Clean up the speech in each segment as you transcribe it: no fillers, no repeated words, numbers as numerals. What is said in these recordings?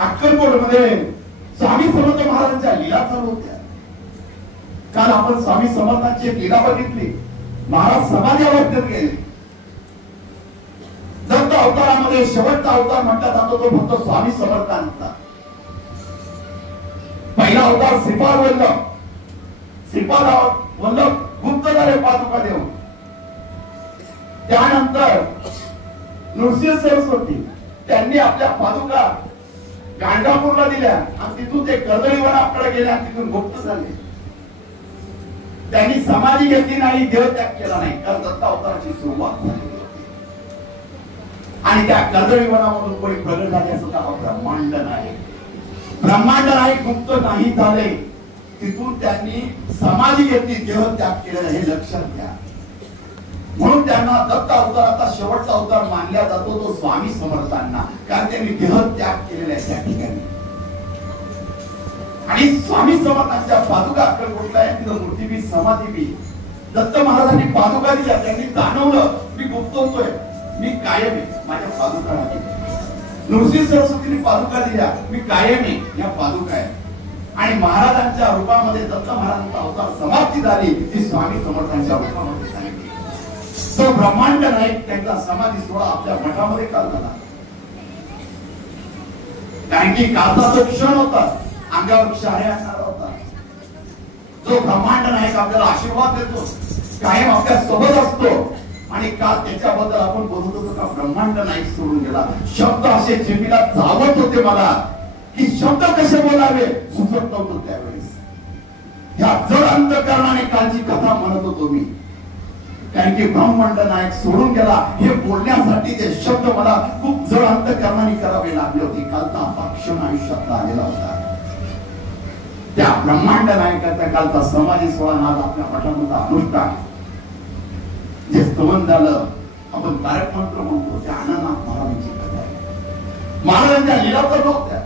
अक्कलकोट मध्ये स्वामी समर्थ महाराजांच्या लीला चालू होत्या. काल आपण स्वामी समर्थांची लीला बघितली. महाराज समाधी अवस्थेत गेले. दत्त अवतारामध्ये शेवटचा अवतार म्हटला जातो तो फक्त स्वामी समर्थांचा. पहिला अवतार श्रीपाद वल्लभ, श्रीपाद वल्लभ गुप्त झाले पादुका देऊन. त्यानंतर नृसिंह सरस्वती त्यांनी आपल्या पादुका गाणगापूरला दिल्या आणि तिथून ते कर्दळीवनाकडे गेले आणि तिथून गुप्त झाले. त्यांनी समाधी घेतली नाही, देहत्याग केला नाही, कारण दत्त अवताराची सुरुवात झाली आणि त्या कर्दळीवनामधून कोणी प्रगट झाले असं हा ब्रह्मांड नाही. ब्रह्मांड नाही, गुप्त नाही झाले. तिथून त्यांनी समाधी घेतली, देहत्याग केलेला हे लक्षात घ्या. म्हणून त्यांना दत्त अवताराचा शेवटचा अवतार मानला जातो तो स्वामी समर्थांना, कारण त्यांनी देहत्याग केलेला आहे त्या ठिकाणी. आणि स्वामी समर्थांच्या पादुका अक्कलकोटला आहे, तिथं मूर्ती बी समाधी बी. दत्त महाराजांनी पादुका दिल्या, त्यांनी जाणवलं मी गुप्त होतोय, मी कायम आहे, माझ्या पादुका नाही. नृसिंह सरस्वतीने पादुका दिल्या, मी कायम आहे, या पादुका आहे. आणि महाराजांच्या रूपामध्ये दत्त महाराजांचा अवतार समाप्ती झाली, ती स्वामी समर्थांच्या रूपामध्ये झाली. तो ब्रह्मांड नाईक त्यांचा समाधी सोहळा आपल्या मठामध्ये काल झाला. कारण की कालचा तो क्षण होता, अंगावर शहारे आणणारा होता. जो ब्रह्मांड नाईक आपल्याला आशीर्वाद देतो, कायम आपल्या सोबत असतो. आणि काल त्याच्याबद्दल आपण बोलत होतो का ब्रह्मांड नाईक सोडून गेला. शब्द असे जिभेला चावत होते मला की शब्द कसे बोलावे सुचत नव्हतं त्यावेळेस. ह्या जड अंतःकरणाने कालची कथा म्हणत होतो मी, कारण की ब्रह्मांड नायक सोडून गेला हे बोलण्यासाठी ते शब्द मला खूप जड अंतःकरणाने करावे लागले होते. कालचा असा क्षण आयुष्यात आलेला होता. त्या ब्रह्मांड नायकाचा कालचा समाधी सोहळा आज आपल्या मठामध्ये अनुष्ठान जे स्तवन झालं. आपण तारक मंत्र म्हणतो त्या अनंतनाथ महाराजांची कथा आहे. महाराजांच्या लीला तर नव्हत्या.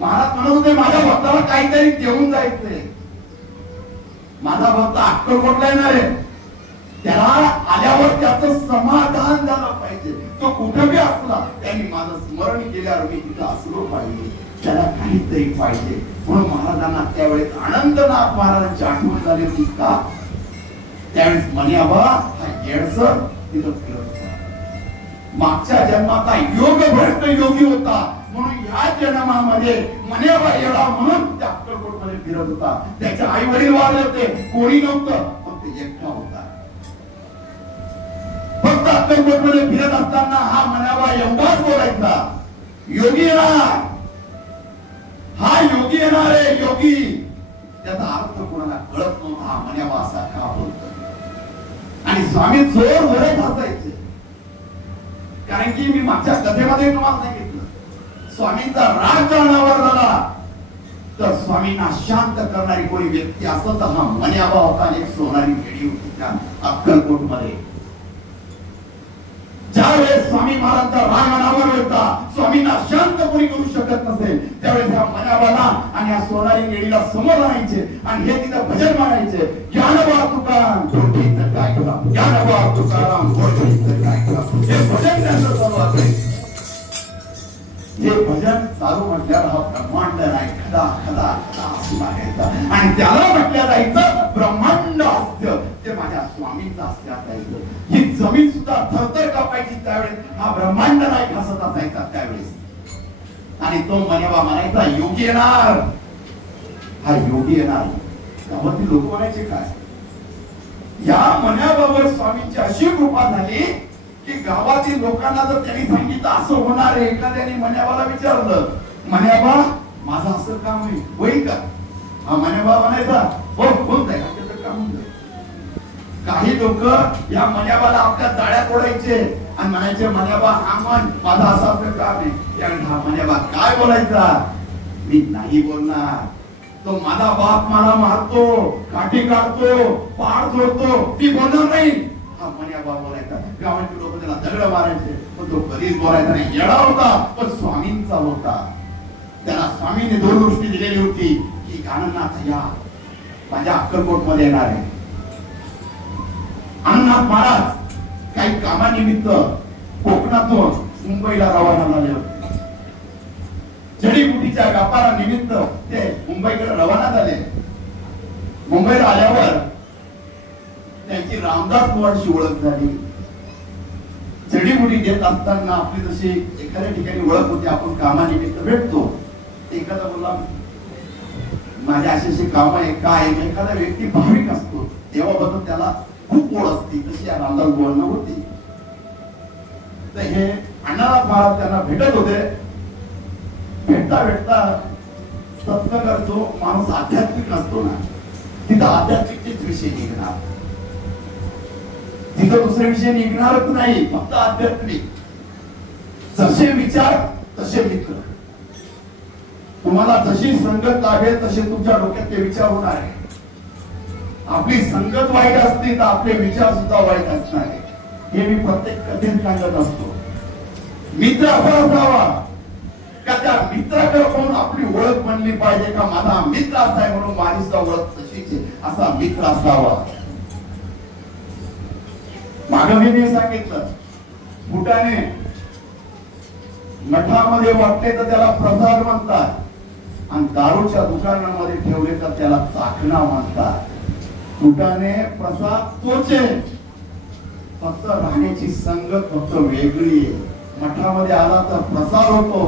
महाराज म्हणत होते माझ्या भक्ताला काहीतरी देऊन जायचंय. माझा भक्त अक्कलकोटला येणार आहे, त्याला आल्यावर त्याचं समाधान झालं पाहिजे. तो कुठेही असला त्यांनी माझं स्मरण केल्यावर मी तिथं असलो पाहिजे, त्याला काहीतरी पाहिजे. म्हणून महाराजांना त्यावेळेस आनंदनाथ महाराजांची आठवण झाली होती. का त्यावेळेस मन्याबा हा येडसर तिथं फिरत होता. मागच्या जन्माचा योग भ्रष्ट योगी होता, म्हणून या जन्मामध्ये मन्याबा येडा म्हणून त्या अक्कलकोटमध्ये फिरत होता. त्याचे आई वडील वारले होते, कोणी नव्हतं, फक्त एकटा होता. फक्त अक्कलकोटमध्ये फिरत असताना हा मन्याबा एवढाच बोलायचा, योगी येणार, हा योगी येणार आहे योगी. त्याचा अर्थ कोणाला कळत नव्हता. हा मन्याबा असा का बोलतो. आणि स्वामी जोर जोरात हसायचे, कारण की मी मागच्या कथेमध्ये तुम्हाला सांगितलं स्वामींचा राग कारणावर झाला तर स्वामींना शांत करणारी कोणी व्यक्ती असत तर हा मन्याबा होता. एक सोनारी पेढी होती त्या अक्कलकोट मध्ये. ज्यावेळेस स्वामी महाराजांचा राग अनावर होता, स्वामींना शांत कोणी करू शकत नसेल, त्यावेळेस ह्या मन्याबाला आणि या सोनारी पेढीला समोर आणायचे आणि हे तिथं भजन म्हणायचे. ज्ञानोबा तुकाराम जोडीचं काय करा, ज्ञानोबा तुकाराम जोडीचं काय करा, हे भजन त्यांचं चालू असायचं. हे भजन चालू म्हटल्यावर हा ब्रह्मांड नाही खदा खदा खदा असू लागायचा आणि त्याला म्हटलं जायचं ब्रह्मांड हास्य. ते माझ्या स्वामींचं हास्य असायचं. ही जमीन सुद्धा थरथर कापायची त्यावेळेस हा ब्रह्मांड नाही हसत असायचा त्यावेळेस. आणि तो मन्याबा म्हणायचा योगी येणार, हा योगी येणार. गावातील लोक म्हणायचे काय, या मन्याबावर स्वामींची अशी कृपा झाली की गावातील लोकांना जर त्यांनी सांगितलं असं होणार आहे, एखाद्याने मन्याबाला विचारलं मन्याबा माझं असं काम होईल का, हा मन्याबा म्हणायचा हो होत आहे, त्याचं काम होईल. काही लोक या मन्याबाला आपल्या जाळ्या तोडायचे आणि म्हणायचे मन्याबा हा मन माझं असं काम आहे. त्यावेळी हा मन्याबा काय बोलायचा, मी नाही बोलणार, तो माझा बाप मला मारतो, काठी काढतो, पाड जोडतो, मी बोलणार नाही. हा मन्याबा बोलायचा. गावातील लोक त्याला दगड मारायचे, पण तो कधीच बोलायचा नाही. येडा होता पण स्वामींचा होता. त्याला स्वामींनी दोन गोष्टी दिलेली होती की अनंतनाथ या माझ्या अक्कलकोट मध्ये येणार आहे. अनंतनाथ महाराज काही कामानिमित्त कोकणातून मुंबईला रवाना झाले होते. जडीबुटीच्या व्यापारानिमित्त ते मुंबईकडे रवाना झाले. मुंबईला आल्यावर त्यांची रामदास बुवांशी ओळख झाली. जडीबुटी देत असताना आपली जशी एखाद्या ठिकाणी ओळख होती, आपण कामानिमित्त भेटतो, एखादा बोलला माझे असे काम आहे काय, एखादा व्यक्ती भाविक असतो देवाबद्दल त्याला खूप ओढ असते, तशी या रामदास बुवांना होती. तर हे अण्णाला महाराज त्यांना भेटत होते. भेटता भेटता सत्संगात जो माणूस आध्यात्मिक असतो ना, तिथं आध्यात्मिकतेच विषय निघणार, तिथं दुसरे विषय निघणारच नाही, फक्त आध्यात्मिक. जसे विचार तसे मित्र. तुम्हाला जशी संगत लाभेल तसे तुमच्या डोक्यात ते विचार होणार आहे. आपली संगत वाईट असते तर आपले विचार सुद्धा वाईट असणार आहे. हे मी प्रत्येक कथेत सांगत असतो. मित्र असा असावा का त्या मित्राकडे पाहून आपली ओळख बनली पाहिजे, का माझा मित्र असा आहे म्हणून माझी सुद्धा ओळख तशीच असा मित्र असावा. मागं मी सांगितलं, फुटाने मठामध्ये वाटले तर त्याला प्रसाद म्हणतात, आणि दारूच्या दुकानामध्ये ठेवले तर त्याला चाकणा म्हणतात. फुटाने प्रसाद तोच आहे, फक्त राहण्याची संगत फक्त वेगळी आहे. मठामध्ये आला तर प्रसाद होतो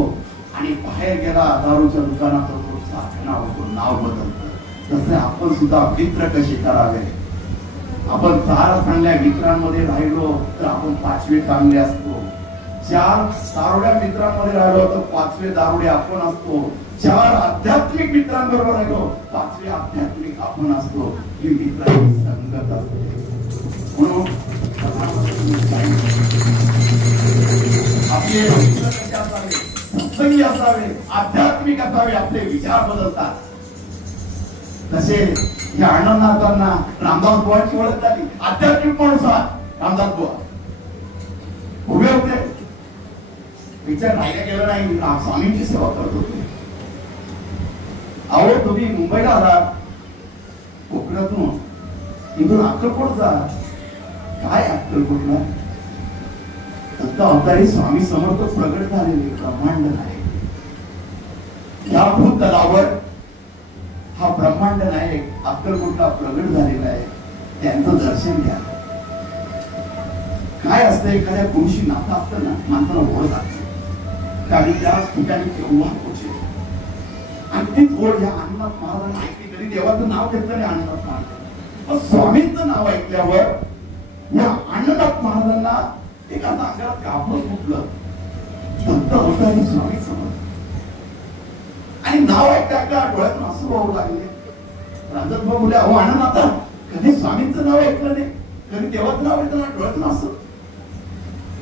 आणि बाहेर गेला दारूच्या दुकानात तो चाकणा होतो, नाव बदलतं. तसे आपण सुद्धा मित्र कसे करावे. आपण 4 चांगल्या मित्रांमध्ये राहिलो तर आपण 5वे चांगले असतो. 4 दारुड्या मित्रांमध्ये राहिलो तर 5वे दारुडे आपण असतो. 4 आध्यात्मिक मित्रांबरोबर राहिलो 5वे आध्यात्मिक आपण असतो. ही मित्रांची संगत असते. म्हणून आपले मित्र कसे असावे, सत्संगी असावे, आध्यात्मिक असावे, आपले विचार बदलतात. तसे या अण्णांना रामदास बुवांची ओळख झाली. आध्यात्मिक माणूस रामदास बुवा उभे होते. विचार राहिला गेला नाही, स्वामींची सेवा करत होते. अहो तुम्ही मुंबईला आला कोकणातून, इथून अक्कलकोट जा. काय अक्कलकोटला दत्त अवतारी स्वामी समर्थ प्रगट झालेले ब्रह्मांड आहे. या भूतलावर हा ब्रह्मांड नायक अक्कलकोटला प्रगट झालेला आहे. त्यांचं दर्शन घ्या. काय असतं, एखाद्या पुरुषी नातं असतं ना, माणसाला ओढ लागते. गाडी त्या ठिकाणी केव्हा पोहोचेल, आणि तीच ओढ या अण्णानाथ महाराजांना ऐकली. तरी देवाचं नाव घेतलं नाही अण्णानाथ महाराज, पण स्वामींचं नाव ऐकल्यावर या अण्णानाथ महाराजांना एक असं अंगात कापड फुटलं. दत्त अवतारी स्वामी समर्थ, आणि नाव ऐकल्या डोळ्यातून असं वाहू लागले. रामदास भाऊ बोलले, अहो अण्णानाथ कधी स्वामींचं नाव ऐकलं नाही, कधी देवाचं नाव ऐकलं ना, डोळ्यातून असं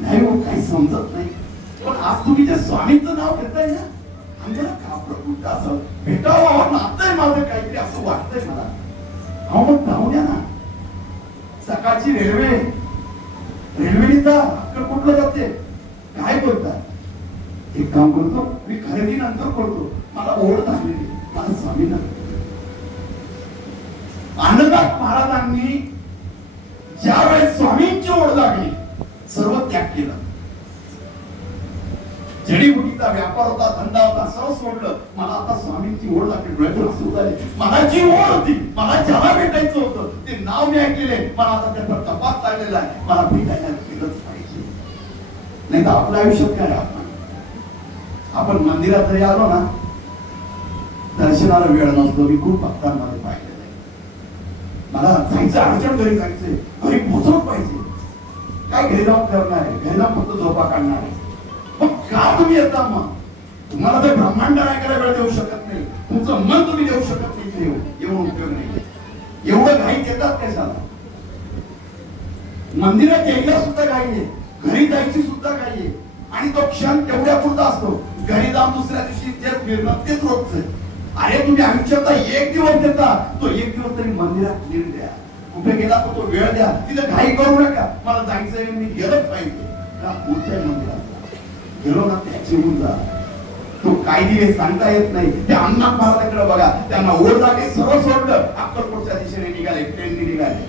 नाही हो, काही समजत नाही. पण आज तुम्ही जे स्वामींचं नाव घेताय ना, अंगाला कापड फुटलं. असं भेटावं नातंय माझं काहीतरी असं वाटतंय मला. अहो मग जाऊ द्या ना. सकाळची रेल्वेने जा, अक्कलकोटला जाते. काय बोलतात, एक काम करतो मी, खरेदी नंतर करतो, मला ओढ लागलेली, मला स्वामींना. अण्णानाथ महाराजांनी ज्या वेळेस स्वामींची ओढ लागली, सर्व त्याग केला. जडीबुटीचा व्यापार होता, धंदा होता, सर्व सोडलं. मला आता स्वामींची ओढ लागली. डोळ्यातून अश्रू झाले. मला जी ओढ होती, मला ज्याला भेटायचं होतं ते नाव मी ऐकलेले, मला आता त्याचा तपास लागलेला आहे. मला भेटायला केलंच पाहिजे, नाही तर आपल्या आयुष्यात काय. आपण मंदिरात जरी आलो ना, दर्शनाला वेळ नसतो. मी खूप भक्तांमध्ये पाहिलेलं आहे. मला जायचं, अडचण घरी जायचंय, घरी पोहोचवलं पाहिजे. काय घरी जाऊन करणार आहे, घरी जाऊन फक्त झोपा काढणार आहे. मग का तुम्ही येता? मग तुम्हाला तर ब्रह्मांड ऐकायला वेळ देऊ शकत नाही, तुमचं मन तुम्ही देऊ शकत नाही, एवढं उपयोग नाही. एवढं घाई देतात कशाला? मंदिरात यायला सुद्धा घाई आहे, घरी जायची सुद्धा घाई आहे, आणि तो क्षण तेवढ्या पुरता असतो. घरी जाऊन दुसऱ्या दिवशी जे फिरणं तेच रोजच. अरे तुम्ही आयुष्याचा 1 दिवस देता, तो 1 दिवस तरी मंदिरात नीट द्या. कुठे गेला तर तो वेळ द्या. तिथे घाई करू नका, मला जायचंय, मी गेलंच पाहिजे. का पुढच्या मंदिरात गेलो ना, त्याची होऊन जा. तो काय दिले सांगता येत नाही. ते अण्णानाथ महाराजांकडे बघा, त्यांना ओढ लागली, सर्व सोडलं, अक्कलकोटच्या दिशेने निघाले, ट्रेनने निघाले.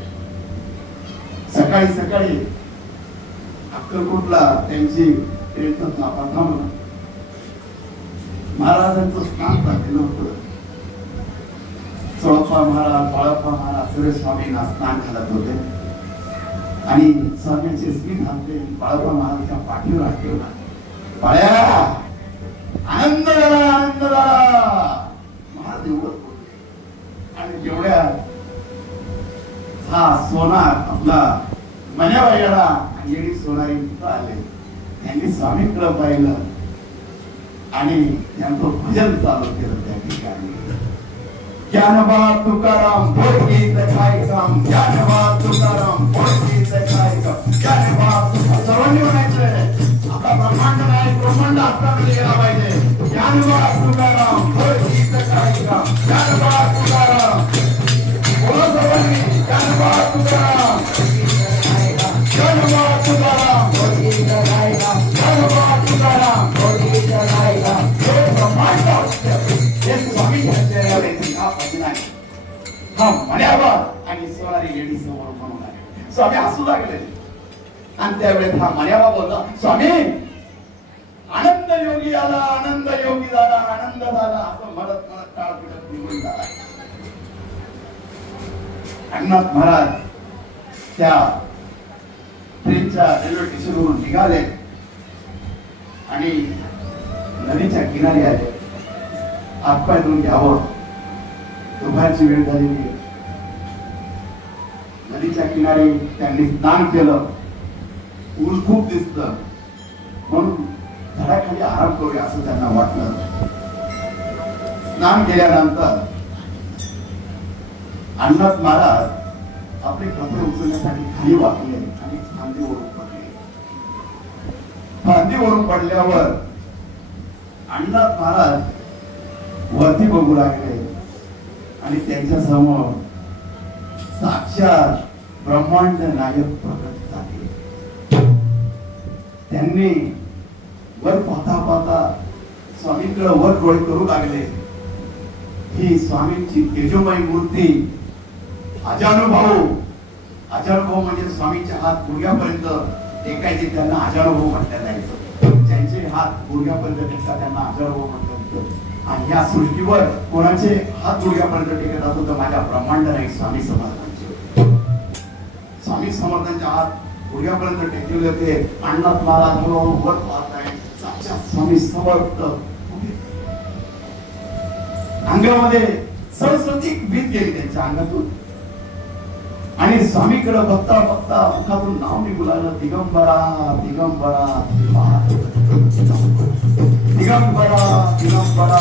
सकाळी सकाळी अक्कलकोटला त्यांची ट्रेनचा थांबला. महाराजांचं स्नान झालेलं होतं. चोळप्पा महाराज, बाळप्पा महाराज सगळे स्वामींना स्नान घालत होते आणि स्वामींचे स्मित घालते. बाळप्पा महाराजांच्या पाठीवर हात ठेवला. बाळ्या, आनंद झाला, आनंद झाला. महाराज एवढं बोलले. आणि जेवढ्या हा सोनार आपला मण्याबाईला आणि येडी सोनारी आले, त्यांनी स्वामींकडे पाहिलं आणि त्यांचं भजन चालू केलं. त्या ठिकाणी ज्ञानोबा तुकाराम बोलगीत काय काम, ज्ञानोबा तुकाराम बोलगीत काय काम, ज्ञानोबा तुकाराम सर्वांनी म्हणायचं. आता ब्रह्मांड नाही, ब्रह्मांड असताना गेला पाहिजे. ज्ञानोबा तुकाराम बोलगीत काय काम, ज्ञानोबा तुकाराम बोला सर्वांनी. ज्ञानोबा तुकाराम, ज्ञानोबा तुकाराम बोलगीत काय काम, ज्ञानोबा तुकाराम बोलगीत काय काम. हे ब्रह्मांड हे स्वामी हा म्हण्यावर आणि सोनारी लेडी समोर म्हणून आले. स्वामी हसू लागले आणि त्यावेळेस हा म्हण्यावा बोलला, स्वामी आनंद योगी आला, आनंद योगी झाला, आनंद झाला असं म्हणत म्हणत काळ फिरत निघून झाला. अण्णाथ महाराज त्या ट्रेनच्या रेल्वे स्टेशनवरून निघाले आणि नदीच्या किनारी आले. हातपाय धुवून घ्यावं, दुपारची वेळ झालेली आहे. नदीच्या किनारी त्यांनी स्नान केलं. ऊन खूप दिसत म्हणून झाडाखाली आराम करूया असं त्यांना वाटलं. स्नान केल्यानंतर अण्णाथ महाराज आपले कपडे उचलण्यासाठी खाली वाकले आणि फांदीवरून पडले. फांदीवरून पडल्यावर अण्णाथ महाराज वरती बघू लागले आणि त्यांच्या समोर साक्षात ब्रह्मांड नायक प्रकट झाले. त्यांनी वर पाहता पाहता स्वामींकडे वर डोळे करू लागले. ही स्वामींची तेजोमयी मूर्ती अजानुभव, अजानुभव म्हणजे स्वामींचे हात गुडघ्यापर्यंत टेकायचे, त्यांना अजानुभव म्हटलं जायचं. ज्यांचे हात गुडघ्यापर्यंत टेकतात त्यांना अजानुभव म्हटलं होतं. आणि या सृष्टीवर कोणाचे हात गुडघ्यापर्यंत टेकत असतो तर माझ्या ब्रह्मांड नाही, स्वामी समर्थांचे. स्वामी समर्थांच्या हात गुडघ्यापर्यंत टेकलेले होते. अण्णाथ महाराज वर पाहत आहे, साक्षात स्वामी समर्थ. अंगामध्ये सरस्वती भीत गेली त्यांच्या अंगातून आणि स्वामीकडे बघता बघता मुखातून नाव निघू लागलं, दिगंबरा दिगंबरा दिगंबरा दिगंबरा.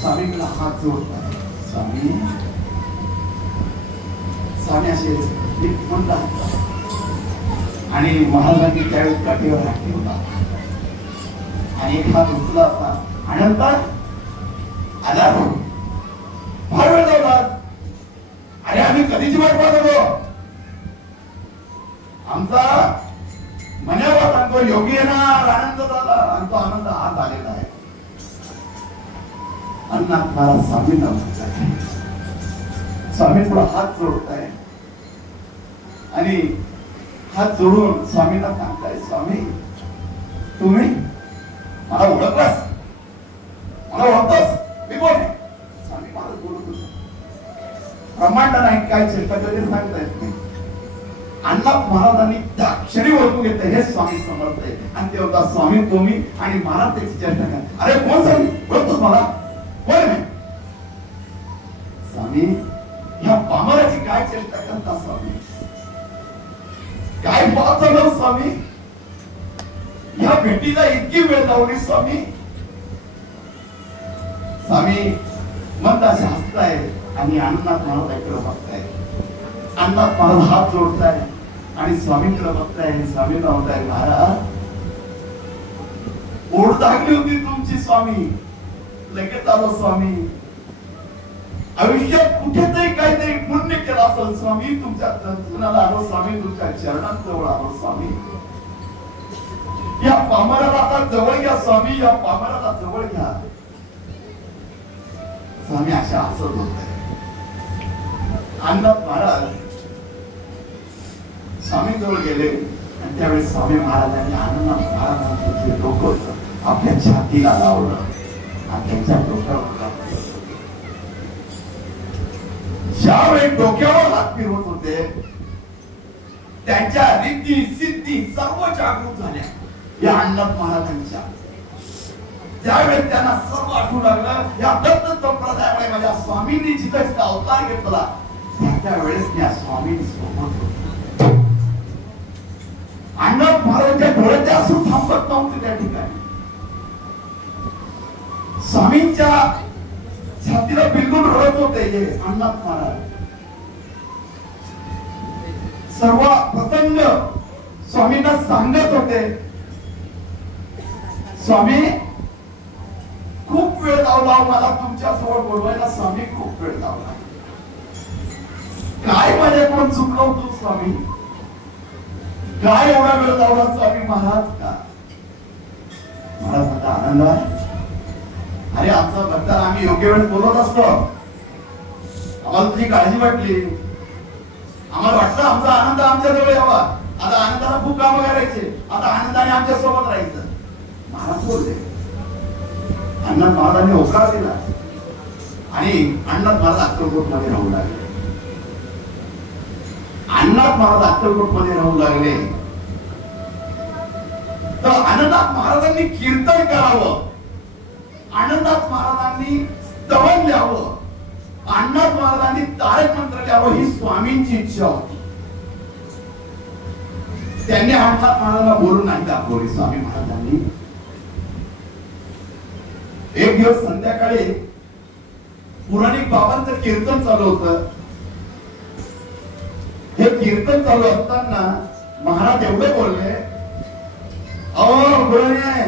स्वामींना हात जोडतात. स्वामी स्वामी असे म्हणतात आणि महाराजांनी त्यावेळेस काठीवर हात ठेवला आणि एक हात उचला होता. अनंत आला फार वेळ लावला. अरे आम्ही कधीची वाट पाहत होतो. आमचा मनावर सांगतो योगी येणार, आनंद झाला आणि तो आनंद आज आलेला आहे. अण्णाथ महाराज स्वामींना म्हणताय, स्वामी पुढे हात जोडताय आणि हात जोडून स्वामींना सांगताय, स्वामी तुम्ही मला ओळखलास, मला ओळखतोस, मी कोण आहे? स्वामी महाराज बोलत होते. ब्रह्मांड नाही काय चेष्टा कधी सांगता येत नाही. अण्णाथ महाराजांनी त्या क्षणी ओळखून घेतलं हे स्वामी समर्थ आहे. आणि ते होता स्वामी तुम्ही आणि महाराज त्याची चर्चा करा. अरे कोण स्वामी ओळखतोस मला? कोण आहे? स्वामी ह्या पामराची काय चर्चा करता स्वामी? काय पाहतो स्वामी? ह्या भेटीला इतकी वेळ लावली स्वामी. स्वामी मंदाचे हसताय आणि अण्णाथ महाराजांकडे बघताय. अण्णाथ महाराज हात जोडताय आणि स्वामींकडे बघताय. स्वामींना म्हणताय, महाराज ओढ लागली होती तुमची स्वामी, लगेच आलो स्वामी. आयुष्यात कुठेतरी काहीतरी पुण्य केलं असेल स्वामी, तुमच्या दर्शनाला आलो स्वामी, तुमच्या चरणांजवळ आलो स्वामी. या पामराला आता जवळ घ्या स्वामी, या पामराला जवळ घ्या. स्वामी अशा हसत होते. अण्णाथ महाराज स्वामी जवळ गेले आणि त्यावेळेस स्वामी महाराजांनी अण्णाथ महाराजांचं जे डोकं होतं आपल्या छातीला लावलं आणि त्यांच्या डोक्यावर ज्यावेळी डोक्यावर हात फिरवत होते त्यांच्या रिद्धी सिद्धी सर्व जागृत झाल्या या अण्णाथ महाराजांच्या. त्यावेळेस त्यांना सर्व आठवू लागलं या दत्त संप्रदायामुळे माझ्या स्वामींनी जिथं जिथं अवतार घेतला त्यावेळेस त्या स्वामींनी सोबत होते. अण्णाथ महाराजांच्या डोळ्याचे असून थांबत नव्हते त्या ठिकाणी. स्वामींच्या छातीला बिलकुल रडत होते हे अण्णाथ महाराज. सर्व प्रसंग स्वामींना सांगत होते. स्वामी खूप वेळ लावला मला तुमच्या जवळ बोलवायला. स्वामी खूप वेळ लावला. काय माझ्याकडून चुकलं होतं स्वामी? काय एवढा वेळ लावला स्वामी महाराज? का महाराज आता आनंद आहे? अरे आमचा भक्ताला आम्ही योग्य वेळ बोलत असतो. आम्हाला तुझी काळजी वाटली. आम्हाला वाटतं आमचा आनंद आमच्या जवळ यावा. आता आनंदाला खूप कामं करायचे. आता आनंदाने आमच्या सोबत राहायचं. महाराज बोलले. अण्णाथ महाराजांनी होकार दिला आणि अण्णाथ महाराज अक्कलकोट मध्ये राहू लागले. अण्णाथ महाराज अक्कलकोट मध्ये राहू लागले तर अण्णाथ महाराजांनी कीर्तन करावं. अण्णाथ महाराजांनी स्तवन लिहावं. अण्णाथ महाराजांनी तारक मंत्र लिहावं ही स्वामींची इच्छा होती. त्यांनी अण्णाथ महाराजांना बोलून नाही दाखवली. स्वामी महाराजांनी एक दिवस संध्याकाळी पुराणिक बाबांचं कीर्तन चालू होतं. हे कीर्तन चालू असताना महाराज एवढे बोलले, अहो पुराणे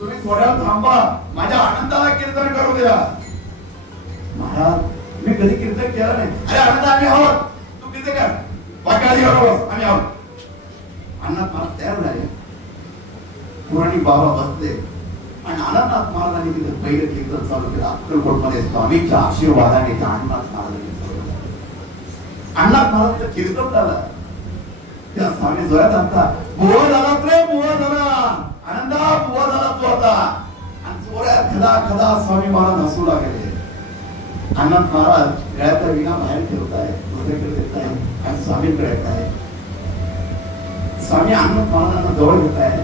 तुम्ही थोड्या थांबा, माझ्या आनंदाला कीर्तन करू द्या. महाराज मी कधी कीर्तन केलं नाही. अरे आनंद आम्ही आहोत, तू कीर्तन कर. वाकाळी आम्ही आहोत. अण्णाथ महाराज तयार झाले. पुराणिक बाबा बसले आणि अण्णाथ महाराजांनी तिथे पहिलं कीर्तन चालू केलं. अक्कलकोट मध्ये स्वामींच्या आशीर्वादाने अण्णाथ महाराजांनी अण्णाथ महाराजांचं कीर्तन झालं. त्या स्वामी जोरात आणता बुवा झाला रे, बुवा झाला, आनंदा बुवा झाला तू आता. आणि जोरात खदा खदा स्वामी महाराज हसू लागले. अण्णाथ महाराज गळ्याचा विणा बाहेर ठेवताय, दुसरीकडे देत आहे आणि स्वामींकडे येत आहे. स्वामी अण्णाथ महाराजांना जवळ घेत आहे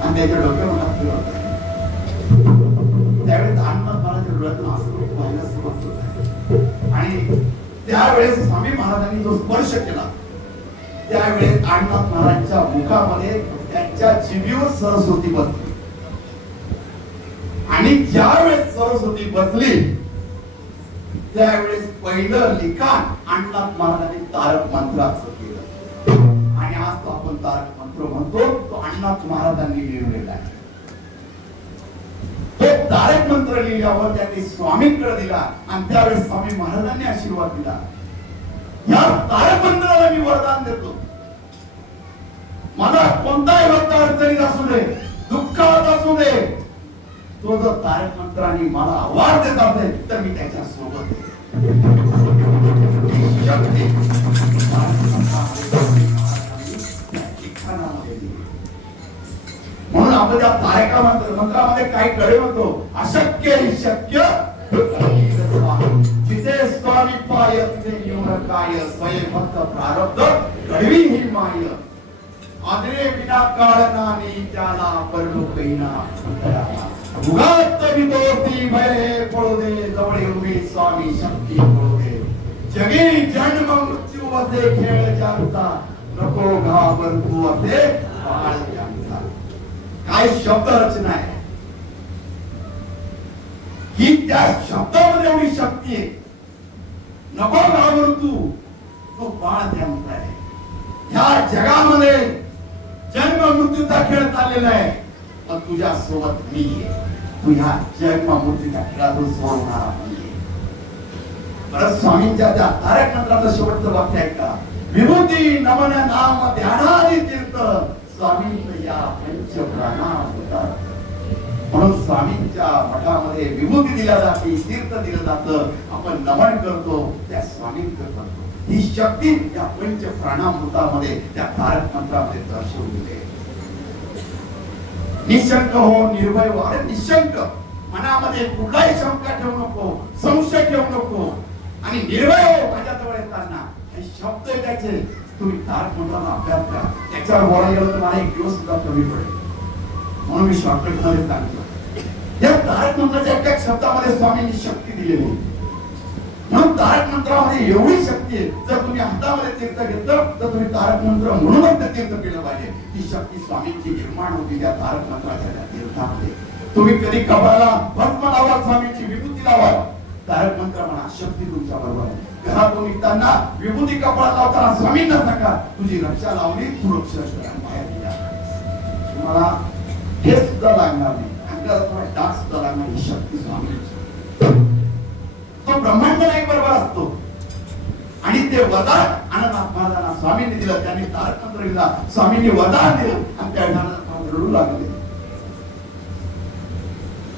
आणि त्याच्या डोक्यावर हात फिरवत आहे. त्यावेळेस अण्णाथ महाराजांच्या डोळ्यातून अश्रू वाहायला सुरुवात होत आहे. आणि त्यावेळेस स्वामी महाराजांनी जो स्पर्श केला त्यावेळेस अण्णाथ महाराजांच्या मुखामध्ये त्यांच्या जिभेवर सरस्वती बसली. आणि ज्यावेळेस सरस्वती बसली त्यावेळेस पहिलं लिखाण अण्णाथ महाराजांनी तारक मंत्राचं केलं. आणि आज तो आपण तारक मंत्र म्हणतो तो अण्णाथ महाराजांनी लिहिलेला आहे. तो तारक मंत्र लिहिल्यावर त्यांनी स्वामींकडे दिला आणि त्यावेळेस स्वामी महाराजांनी आशीर्वाद दिला. या तारक मंत्राला मी वरदान देतो. मला कोणताही भक्त अडचणीत असू दे, दुःखात असू दे, तो जर तारक मंत्राने मला आवाज देत असेल तर मी त्याच्या सोबत म्हणून आपण त्या तारका मंत्रामध्ये काय कळे म्हणतो, अशक्य ही शक्य जिथे स्वामी पाय तिथे येऊन काय स्वयं भक्त प्रारब्ध घडवी ही माय. आदरे विना काळनानी त्याला परलोकैना उगाच विदोती भय पळू दे, जवळ उभी स्वामी शक्ती पळू दे. जगी जन्म मृत्यू असे खेळ ज्यांचा, नको घाबरतू असे बाळ ज्यांचा. काय शब्द रचना आहे ही, त्या शब्दामध्ये एवढी शक्ती आहे. नको घाबरतू तो बाळ ज्यांचा आहे. ह्या जगामध्ये जन्म मृत्यूचा खेळ चाललेला आहे पण तुझ्या सोबत मी आहे. तू ह्या जन्म मृत्यूच्या खेळातून सोडवणारा नाहीये. परत स्वामींच्या त्या तारक मंत्राचं शेवटचं वाक्य आहे का, विभूती नमन नाम ध्यानादी तीर्थ स्वामी या पंच प्राणामृतात. म्हणून स्वामींच्या मठामध्ये विभूती दिल्या जाते, तीर्थ दिलं जातं, आपण नमन करतो त्या स्वामींचं करतो. ही शक्ती त्या पंच प्राणामृतामध्ये त्या तारक मंत्रामध्ये दर्शवलेली आहे. निशंक हो, निर्भय हो. अरे निशंक, मनामध्ये कुठलाही शंका ठेवू नको, संशय ठेवू नको आणि निर्भय हो. माझ्याजवळ येताना हे शब्द त्याचे तुम्ही तारक मंत्राचा अभ्यास करा. त्याच्यावर बोलायला गेलं तर मला एक दिवस सुद्धा कमी पडेल, म्हणून मी शॉर्टकट मध्ये सांगितलं. या तारक मंत्राच्या एका शब्दामध्ये स्वामींनी शक्ती दिलेली, म्हणून तारक मंत्रामध्ये एवढी शक्ती आहे. जर तुम्ही हातामध्ये तीर्थ घेतलं तर तुम्ही तारक मंत्र म्हणूनच ते तीर्थ पिलं पाहिजे. ती शक्ती स्वामींची निर्माण होती त्या तारक मंत्राच्या तीर्थामध्ये. तुम्ही कधी कपाळाला भस्म लावा, स्वामींची विभूती लावा, तारक मंत्र म्हणा, शक्ती तुमच्या बरोबर आहे. घरातून निघताना विभूती कपाळात लावताना स्वामींना सांगा तुझी रक्षा लावली, सुरक्षा बाहेर. तुम्हाला हे सुद्धा लागणार नाही, अंगाला डाग सुद्धा लागणार. ही शक्ती स्वामींची. तो ब्रह्मांड नाही बरोबर असतो आणि ते वरदान अनंत महाराजांना स्वामींनी दिलं. त्यांनी तारक मंत्र दिला, स्वामींनी वरदान दिलं आणि त्या रडू लागले.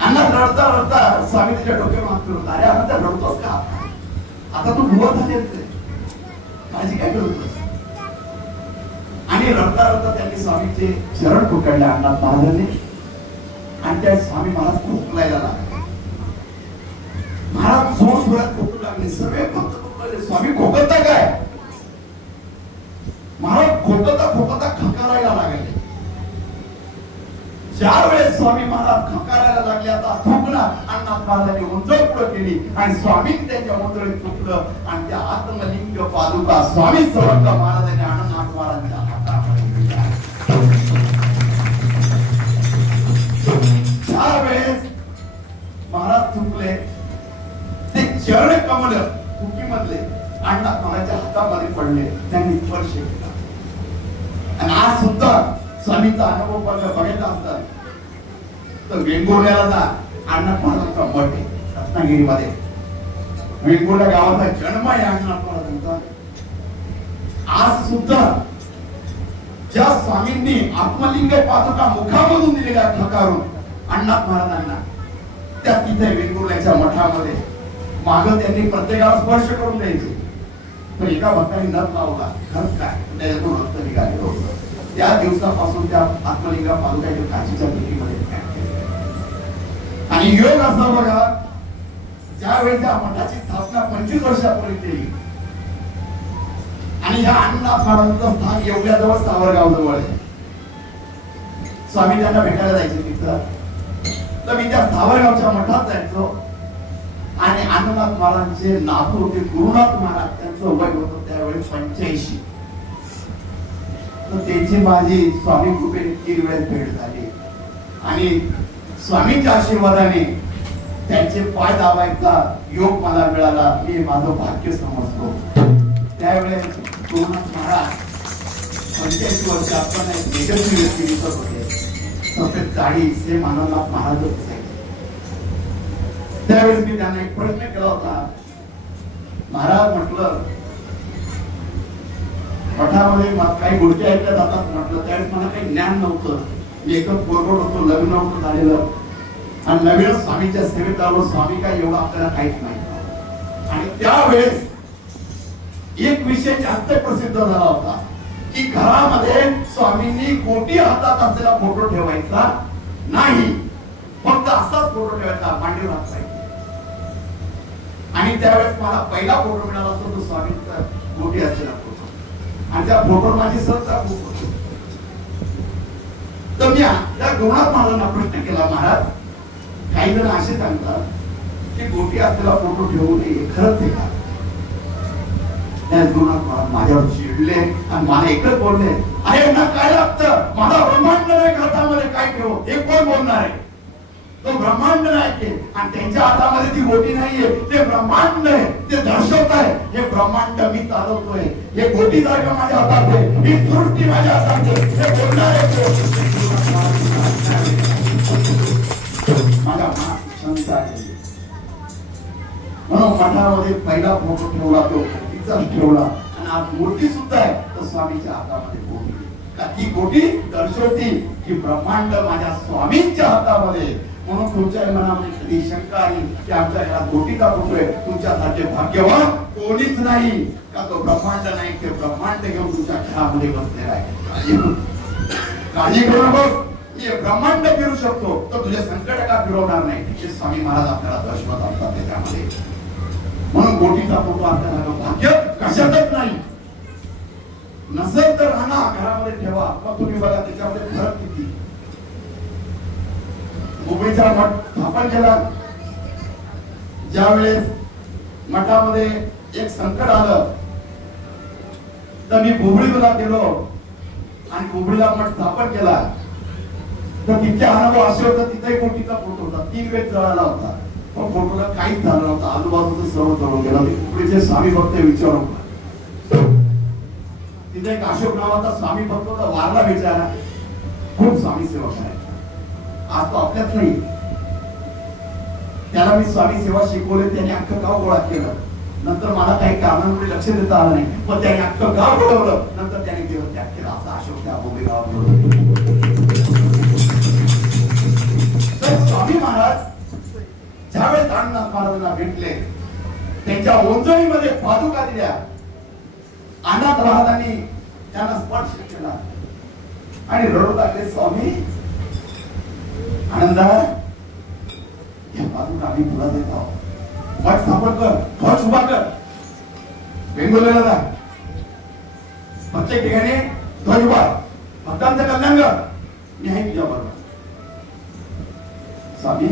अण्णा रडता रडता स्वामी त्याच्या डोक्यावर हात फिरवला. अरे अण्णा रडतोस का? आता तू भुवा झाले, काळजी काय करतोस? आणि रडता रडता त्यांनी स्वामीचे शरण पकडले अण्णा महाराजांनी आणि त्या स्वामी महाराज खोकलायला लागले. महाराज जोर जोरात खोकू लागले. सर्व भक्त खोकले. स्वामी खोकता काय? महाराज खोकता खोकता खकारायला लागले. ज्या वेळेस स्वामी महाराज खकारायला लागले, आता थुकला, अण्णा महाराजांनी उंजळ पुढे केली आणि स्वामींनी त्यांच्या उंजळीत थुकलं आणि त्या आत्मलिंग पादुका स्वामी समर्थ महाराजांनी अण्णा महाराजांच्या हातामध्ये दिल्या. ज्या वेळेस महाराज थुकले, ते चरण कमल थुकीमधले अण्णा महाराजांच्या हातामध्ये पडले. त्यांनी स्पर्श केला. आणि आज सुद्धा स्वामीचा अनुभव बघायचा असतात तर वेंगुर्ल्याला जा, अण्णा महाराजांचा मठ आहे रत्नागिरीमध्ये. वेंगुर्ल्या गावाचा जन्म आहे अण्णा महाराजांचा. आज सुद्धा ज्या स्वामींनी आत्मलिंग पादुका मुखामधून दिलेल्या ठकारून अण्णा महाराजांना, त्या तिथे वेंगुर्ल्याच्या मठामध्ये माग त्यांनी प्रत्येकाला स्पर्श करून द्यायचे. पण एका भक्ताने नथ लावला, खरंच काय त्याच्यातून रक्त निघाले होतं. त्या दिवसापासून त्या आत्मलिंग पादुकाच्या काचीच्या पेटीमध्ये आणि योग असा बघा, ज्यावेळी त्या मठाची स्थापना 25 वर्षापूर्वी केली आणि ह्या अण्णा महाराजांचं स्थान येवल्याजवळ सावरगाव जवळ आहे. स्वामी त्यांना भेटायला जायचे तिथं, तर मी त्या सावरगावच्या मठात जायचो आणि अण्णानाथ महाराजांचे नातू होते गुरुनाथ महाराज, त्यांचं वय होतं त्यावेळी 85. तर त्यांची माझी स्वामी कृपेने 3 वेळेस भेट झाली आणि स्वामींच्या आशीर्वादाने त्यांचे पाय दाबायचा योग मला मिळाला. मी माझं भाग्य समजतो. त्यावेळेस गुरुनाथ महाराज 85 वर्ष आपण निगेटिव्ह व्यक्ती दिसत होते. सफेद दाढी से मानवनाथ महाराज असायचे. त्यावेळेस मी त्यांना एक प्रश्न केला होता. महाराज म्हटलं मठामध्ये काही गोष्टी ऐकल्या जातात म्हटलं. त्यावेळेस मला काही ज्ञान नव्हतं. मी एकच बोलबोल होतो, लग्न नव्हतं झालेलं आणि नवीन स्वामीच्या सेवेत आलो. स्वामी काय एवढं आपल्याला काहीच नाही. आणि त्यावेळेस एक विषय जास्त प्रसिद्ध झाला होता की घरामध्ये स्वामींनी गोटी हातात असलेला फोटो ठेवायचा नाही, फक्त असाच फोटो ठेवायचा, मांडीवर हात पाहिजे. आणि त्यावेळेस मला पहिला फोटो मिळाला असतो तो स्वामींचा गोटी असलेला फोटो आणि त्या फोटोवर माझी सहसा खूप होती. तर मी त्या गुरुनाथ महाराजांना प्रश्न केला, महाराज काही जण असे सांगतात की गोटी असलेला फोटो ठेवू नये, खरंच आहे का? त्या गुरुनाथ महाराज माझ्यावर चिडले आणि मला एकच बोलले, अरे ना काय लागतं, माझा ब्रह्मांड नाही हातामध्ये, काय ठेवू? हे कोण बोलणार आहे? तो ब्रह्मांड नाही की, आणि त्यांच्या हातामध्ये ती गोटी नाहीये, ते ब्रह्मांड आहे, ते दर्शवत आहे. हे ब्रह्मांड मी चालवतोय, हे गोटी सारखं माझ्या हातात आहे, ही सृष्टी माझ्या हातात आहे, हे बोलणार आहे. माझ्या मनात क्षमता आहे. म्हणून मठामध्ये पहिला फोटो ठेवला, तो ठेवला आणि आज मूर्ती सुद्धा आहे तर स्वामीच्या हातामध्ये गोटी. का ती गोटी दर्शवती की ब्रह्मांड माझ्या स्वामींच्या हातामध्ये. म्हणून तुमच्या मनामध्ये कधी शंका आली की आमच्या घरात गोटीचा फोटो आहे, तुमच्यासारखे भाग्यवान कोणीच नाही. का तो ब्रह्मांड नाही, ते ब्रह्मांड घेऊन तुमच्या घरामध्ये बसलेला आहे. काळजी करू नको. मी ब्रह्मांड फिरू शकतो तर तुझे संकट का फिरवणार नाही, हे स्वामी महाराज आपल्याला दर्शवत असतात त्याच्यामध्ये. म्हणून बोटीचा फोटो आपल्याला भाग्य कशातच नाही. नसेल तर राहणा घरामध्ये ठेवा. मग तुम्ही बघा त्याच्यामध्ये फरक किती. मुंबईचा मठ स्थापन केला, ज्या वेळेस मठामध्ये एक संकट आलं तर मी बुबळीला गेलो आणि बुबळीला मठ स्थापन केला. तर तिथे अनुभव असे होता, तिथे बोटीचा फोटो होता, 3 वेळ जळाला होता, पण फोटोला काहीच झालं नव्हतं. आजूबाजूचं सर्व जळून गेलं. बुबळीचे स्वामी भक्त विचारू, तिथे एक अशोक नावाचा स्वामी भक्त होता, वारला बिचारा, खूप स्वामी सेवक आहे. आज तो आपल्यात नाही. त्याला मी स्वामी सेवा शिकवले, त्याने अख्खं गाव गोळा केलं. नंतर मला काही कारणामुळे लक्ष देता आलं नाही, पण त्याने अख्खं गाव बोलवलं. नंतर त्याने देहत्याग केला. असा अशोक त्या बोबे गावात. स्वामी महाराज ज्यावेळेस अण्णानाथ महाराजांना भेटले, त्यांच्या ओंजळीमध्ये पादुका दिल्या. अण्णानाथ महाराजांनी त्यांना स्पर्श केला आणि रडू लागले, स्वामी आनंदा, या पादुका आम्ही तुला देत आहोत. मठ स्थापन कर, ध्वज उभा कर, वेंगुर्ल्याला जा, प्रत्येक ठिकाणी ध्वज उभा, भक्तांचं कल्याण कर, मी आहे तुझ्या बरोबर. स्वामी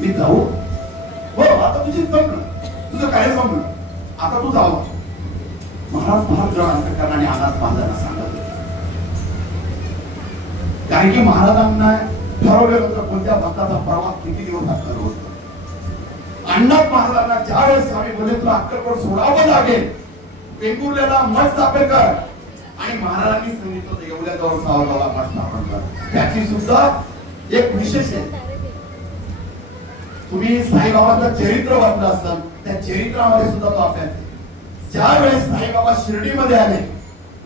मी जाऊ? हो, आता तुझी संपलं, तुझं कार्य संपलं, आता तू जाऊ. महाराज फार जण अंतःकरणाने अनाथ महाराजांना सांगत होते, कारण की महाराजांना ठरवलेलं होतं कोणत्या भक्ताचा प्रवास किती दिवस असणार होता. अण्णानाथ महाराजांना ज्यावेळेस स्वामी बोलले तुला अक्कलकोट सोडावं लागेल, वेंगुर्ल्याला मठ स्थापन कर, आणि महाराजांनी सांगितलं होतं एवढ्या जवळ सावरगावला मठ स्थापन कर. त्याची सुद्धा एक विशेष आहे. तुम्ही साईबाबांचं चरित्र वाचलं असाल, त्या चरित्रामध्ये सुद्धा तो अभ्यास आहे. ज्या वेळेस साईबाबा शिर्डीमध्ये आले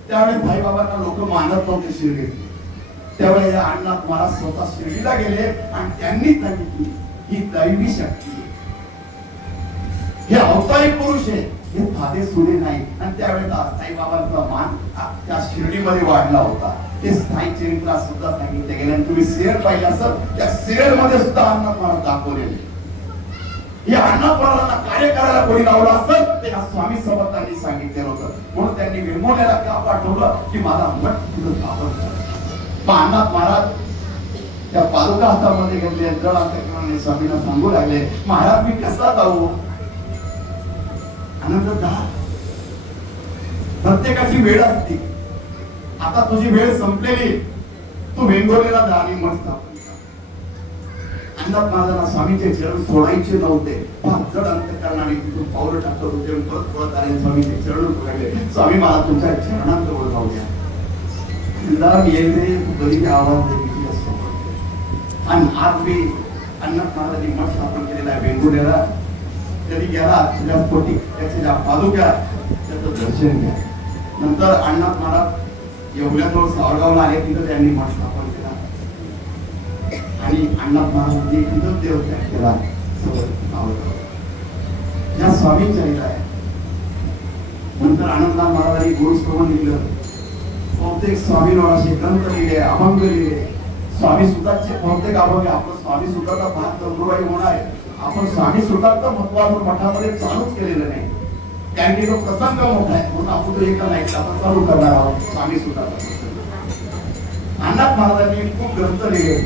त्यावेळेस साईबाबांना लोक मानत नव्हते शिर्डीत. त्यावेळेस अण्णानाथ महाराज स्वतः शिर्डीला गेले आणि त्यांनी सांगितली ही दैवी शक्ती, हे अवतारी पुरुष आहे, हे साधे सुधे नाही. आणि त्यावेळेस साईबाबांचा मान त्या शिर्डीमध्ये वाढला होता. ते साई चरित्रात सुद्धा सांगितले गेले. तुम्ही सिरियल पाहिजे असेल, त्या सिरियल मध्ये सुद्धा अण्णानाथ महाराज दाखवलेले. हे अण्णानाथ महाराजांना कार्य करायला कोणी लावलं असेल ते स्वामी समर्थांनी सांगितलेलं होतं. म्हणून त्यांनी वेंगुर्ल्याला का पाठवलं की माझा मठ तिथं स्थापन करा. मग अण्णानाथ महाराज त्या पादुका हातामध्ये घेतले, जळ अंतःकरणाने स्वामींना सांगू लागले, महाराज मी कसा जाऊ? आनंद जा, प्रत्येकाची वेळ असते. आता तुझी वेळ संपलेली, तू वेंगुर्ल्याला जा आणि मठ स्थापन कर. अण्णानाथ महाराजांना स्वामीचे चरण सोडायचे नव्हते. फार जड अंतःकरणाने तिथून पावलं टाकत होते. परत आले स्वामीचे चरण पकडले. स्वामी महाराज तुमच्या चरणांजवळ जाऊ द्या. कधी आवाज देईल आणि आज मी अण्णानाथ महाराजांनी मठ स्थापन केलेला आहे वेंगुर्ल्याला. कधी गेला तुझ्या पोटी त्याच्या ज्या पादुका त्याचं दर्शन घ्या. नंतर अण्णानाथ महाराज येवल्याजवळ सावरगावला आले, तिथं त्यांनी मठ स्थापन केला आणि अण्णानाथ महाराजांनी तिथं देवत्याग केला. या स्वामींच्या इथं आहे. नंतर अण्णानाथ महाराजांनी गुरुस्तवन लिहिलं, बहुतेक स्वामींवर असे ग्रंथ लिहिले, अभंग लिहिले. स्वामी सुद्धाचे बहुतेक अभंग, आपलं स्वामी सुद्धाचा भाग तंदुरुबाई होणार आहे. आपण स्वामी सुद्धाचं महत्वाचं मठामध्ये चालूच केलेलं नाही, कारण की तो प्रसंग मोठा आहे. म्हणून आपण तो एका नाही आपण चालू करणार आहोत स्वामी सुद्धाचा प्रसंग. अण्णानाथ महाराजांनी खूप ग्रंथ लिहिले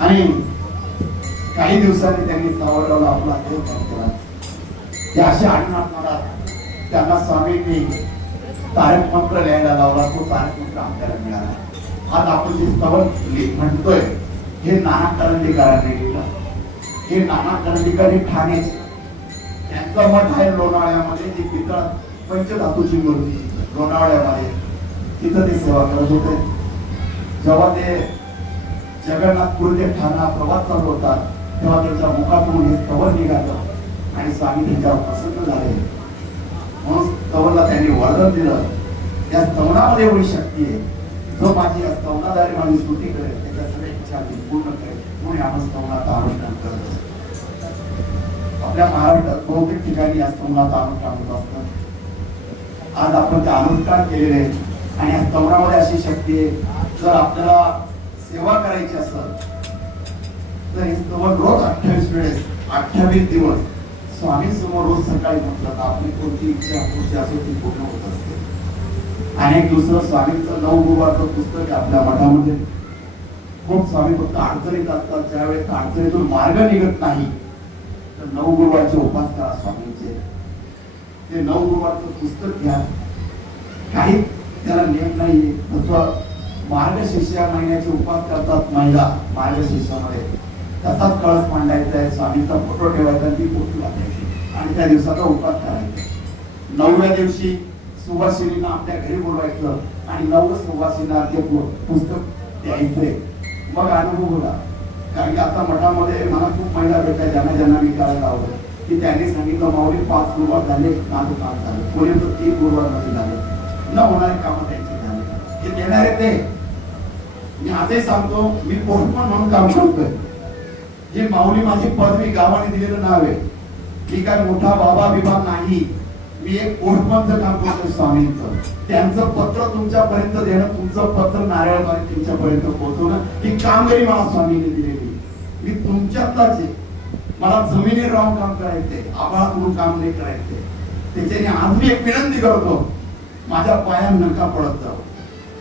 आणि काही दिवसांनी त्यांनी सावरगावला आपला देवत्याग केला. हे असे अण्णानाथ महाराज, त्यांना स्वामींनी तारक मंत्र लिहायला लावला. तो तारक मंत्र आपल्याला मिळाला. आज आपण जे स्तवन म्हणतोय हे नाना करंदीकरांनी लिहिलं. हे नाना करंदीकरांनी ठाण्याचे, त्यांचं मठ आहे लोणावळ्यामध्ये. ती पितळ पंचधातूची मूर्ती लोणावळ्यामध्ये, तिथं ते सेवा करत होते. जेव्हा ते जगन्नाथपूर ते ठाणा प्रवास चालू होता तेव्हा त्यांच्या मुखातून हे स्तवन निघालं आणि स्वामी त्यांच्यावर प्रसन्न झाले. म्हणून स्तवनला त्यांनी वर्णन दिलं. या स्तवनामध्ये एवढी शक्ती आहे, जो माझी या स्तवनाद्वारे माझी स्तुती करेल त्याच्या सगळ्या इच्छा पूर्ण करेल. म्हणून आपण स्तवनाचं अनुष्ठान करत असतो. आपल्या महाराष्ट्रात बहुतेक ठिकाणी या स्तवनाचं अनुष्ठान होत असतं. आज आपण ते अनुष्ठान केलेले आहे आणि या स्तवनामध्ये अशी शक्ती आहे, जर आपल्याला सेवा करायची असेल तर हे रोज 28 वेळेस 28 दिवस स्वामी समोर रोज सकाळी म्हटलं तर आपली कोणती इच्छा पुढची असेल ती पूर्ण होत असते. आणि एक दुसरं स्वामींचं 9 गुरुवारचं पुस्तक आहे आपल्या मठामध्ये. खूप स्वामी फक्त अडचणीत असतात, ज्यावेळेस अडचणीतून मार्ग निघत नाही तर 9 गुरुवारचे उपास करा स्वामींचे. ते 9 गुरुवारचं पुस्तक घ्या. काही त्याला नियम नाहीये. तसं मार्गशीर्ष महिन्याचे उपास करतात महिला मार्गशीर्षामध्ये, तसाच कळस मांडायचा आहे, स्वामींचा फोटो ठेवायचा, ती पोथी वाचायची आणि त्या दिवसाचा उपास करायचा. 9व्या दिवशी सुवासिनींना आपल्या घरी बोलवायचं आणि 9 सुवासिनींना ते पुस्तक द्यायचंय. मग अनुभव होता. कारण की आता मठामध्ये मला खूप महिला भेटल्या ज्यांना मी करायला आवडत की त्यांनी सांगितलं माऊली 5 गुरुवार झाले माझं काम झालं, कोणी तर 3 गुरुवार मध्ये झाले, न होणारे काम त्यांचे झाले. हे देणारे ते मी आजही सांगतो, मी पोस्टमन म्हणून काम करतोय. ही माऊली माझी पदवी गावाने दिलेलं नाव आहे. मी काय मोठा बाबा बिबा नाही, मी एक पोस्टमनचं काम करतोय स्वामींचं. त्यांचं पत्र तुमच्यापर्यंत देणं, तुमचं पत्र नारळद्वारे तुमच्यापर्यंत पोहोचवणं ही कामगिरी मला स्वामींनी दिलेली. मी तुमच्यातलाच आहे. मला जमिनीवर राहून काम करायचंय, आभाळातून काम नाही करायचंय. त्याच्याने आज मी एक विनंती करतो, माझ्या पाया नका पडत जाऊ.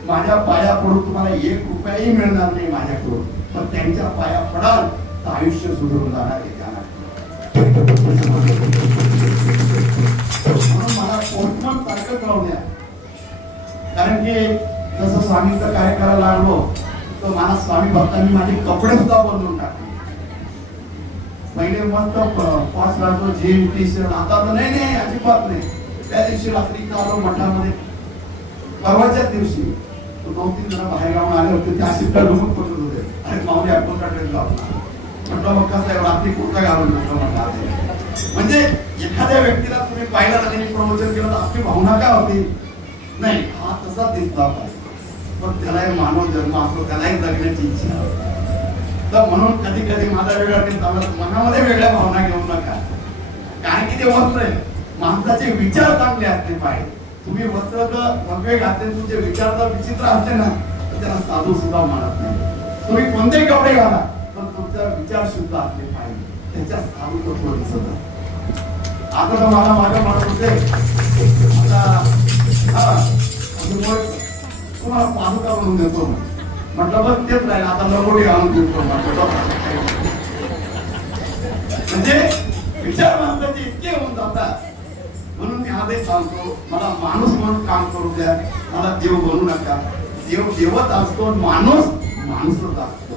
माझ्या पाया पडून तुम्हाला 1 रुपयाही मिळणार नाही माझ्याकडून, पण त्यांच्या पाया पडाल तर आयुष्य सुधारून जाणार आहे. म्हणून मला पोस्टमन सारखंच राहू द्या. कारण की जसं स्वामींचं कार्य करायला लागलो तर मला स्वामी भक्तांनी माझे कपडे सुद्धा बदलून टाकले. पहिले मस्त पाच राहतो जीन टी शर्ट, आता तर नाही अजिबात नाही. त्या दिवशी रात्री आलो मठामध्ये, परवाच्याच दिवशी 2-3 जण बाहेर गावून आले होते, ते अशी डगमग करत होते. अरे माऊली आपण का ड्रेस घालला? म्हटलं मग कसं आहे, रात्री कुर्ता घालून म्हटलं. म्हणजे एखाद्या व्यक्तीला तुम्ही पाहिला ना, त्यांनी प्रवचन केलं तर आपली भावना काय होती, नाही हा तसा दिसला पाहिजे, पण त्याला मानव जन्म असतो, त्यालाही जगण्याची इच्छा. तर म्हणून कधी कधी माझा वेगळा नाही चालत, मनामध्ये वेगळ्या भावना घेऊ नका. कारण की ते वस्त्र आहे, माणसाचे विचार चांगले असले पाहिजे. तुम्ही वस्त्र भगवे घातले, तुमचे विचार जर विचित्र असले ना तर त्याला साधू सुद्धा म्हणत नाही. तुम्ही कोणतेही कपडे घाला पण तुमचा विचार शुद्ध असले पाहिजे, त्याच्या साधू थोडं दिसत. आता तर मला माझ्या म्हणत होते आता तुम्हाला पादुका बनवून देतो. म्हटलं बस तेच राहील, आता लंगोटी घालून देतो. म्हणजे विचार माणसाचे इतके होऊन जातात. म्हणून मी आजही सांगतो, मला माणूस म्हणून काम करू द्या, मला देव बनवू नका. देव देवच असतो, माणूस माणूसच असतो.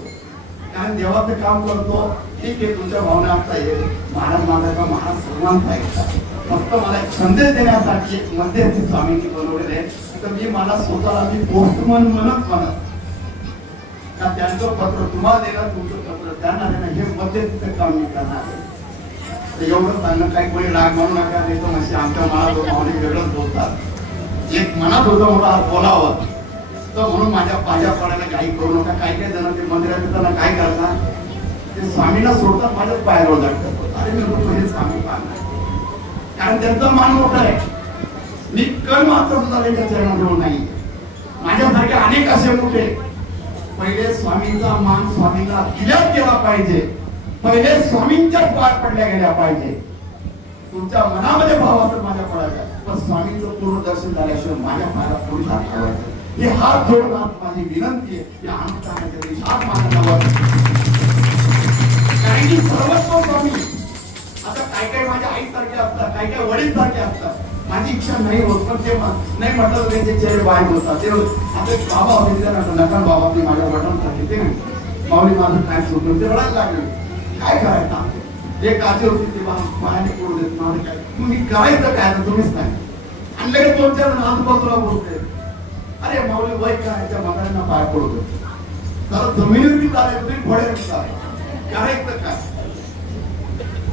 कारण देवाचं काम करतो, ठीक आहे तुमच्या भावना असता येईल, महाराज माझा महाराज सर्वांचा ऐकतात. फक्त मला एक संदेश देण्यासाठी एक मध्यस्थी स्वामींनी बनवलेले आहे. तर मी मला स्वतःला मी पोस्टमन म्हणत का त्यांचं पत्र तुम्हाला देणार, तुमचं पत्र त्यांना देणार, हे मध्यस्थीचं काम मी करणार आहे. एवढं सांगणं, काही कोणी राग म्हणू नका, नाही तर म्हणजे आमच्या मनात माऊली वेगळंच बोलतात. एक मनात होतं मला बोलावं तर म्हणून माझ्या पाया पडायला काही करू नका. काही काही जण ते मंदिरात येताना काय करतात, ते स्वामींना सोडतात, माझ्याच पायावर जातात. अरे मी म्हणतो हे स्वामी पाहणार, कारण त्यांचा मान मोठा आहे. मी कण मात्र सुद्धा त्यांच्या चरणाजवळ नाही. माझ्यासारखे अनेक असे मोठे, पहिले स्वामींचा मान स्वामींना दिल्याच गेला पाहिजे, पहिले स्वामींच्याच पाय पडल्या गेल्या पाहिजे. तुमच्या मनामध्ये भाव असेल माझ्या पडायचा, पण स्वामींचं पूर्ण दर्शन झाल्याशिवाय माझ्या पायाला थोडी हात ठेवायचं. हे हात जोडून माझी विनंती आहे. या अनुष्ठानाच्या दिवशी हात मानण्यावर, कारण की सर्वस्व स्वामी. आता काय काय माझ्या आईसारखे असतात, काय काय वडील सारखे असतात. माझी इच्छा नाही होत, पण ते नाही म्हटलं त्यांचे चेहरे बाहेर होतात. ते आता बाबा होते नका बाबा, ते माझ्या वडिलांसाठी ते माऊली माझं काय चुकलं, ते रडायला लागले. काय करायचं, एक आजी होती ती पायाने पडू देत माझं काय, तुम्ही करायचं काय तुम्हीच नाही. आणि लगेच 2-4 जण आजूबाजूला बोलते, अरे माऊली वय काय, त्या मगांना पाय पडू देत, तर जमिनीवर बी चालायचं, तुम्ही घोड्यावर चालायचं, करायचं काय.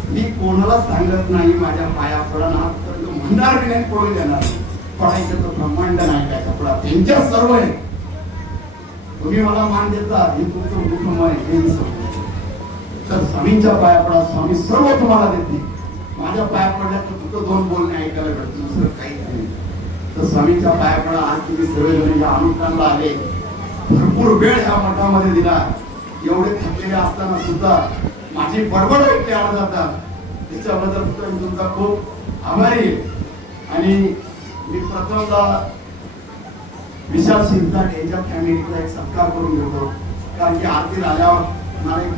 मी कोणाला सांगत नाही माझ्या पाया पडणार, तर म्हणणार बी नाही, पडू देणार. पडायचं तर ब्रह्मांड नाही काय कपडा, त्यांच्या सर्व आहे. तुम्ही मला मान देता, हे तुमचं कुटुंब आहे, हे दिसत. तर स्वामींच्या पाया पडा, स्वामी सर्व तुम्हाला देते. माझ्या पाया पडल्या तर फक्त 2 बोलणे ऐकायला भेटत, दुसरं काहीच नाही. तर स्वामींच्या पाया पडा. आज तुम्ही सर्वजण या अनुष्ठानाला आले, भरपूर भरपूर वेळ ह्या मठामध्ये दिला. एवढे थकलेले असताना सुद्धा माझी बडबड ऐकली आला जातात, त्याच्याबद्दल मी तुमचा खूप आभारी आहे. आणि मी प्रथमतः विशाल शिरसाट यांच्या फॅमिलीचा एक सत्कार करून घेतो, कारण की आरती आल्यावर मला एक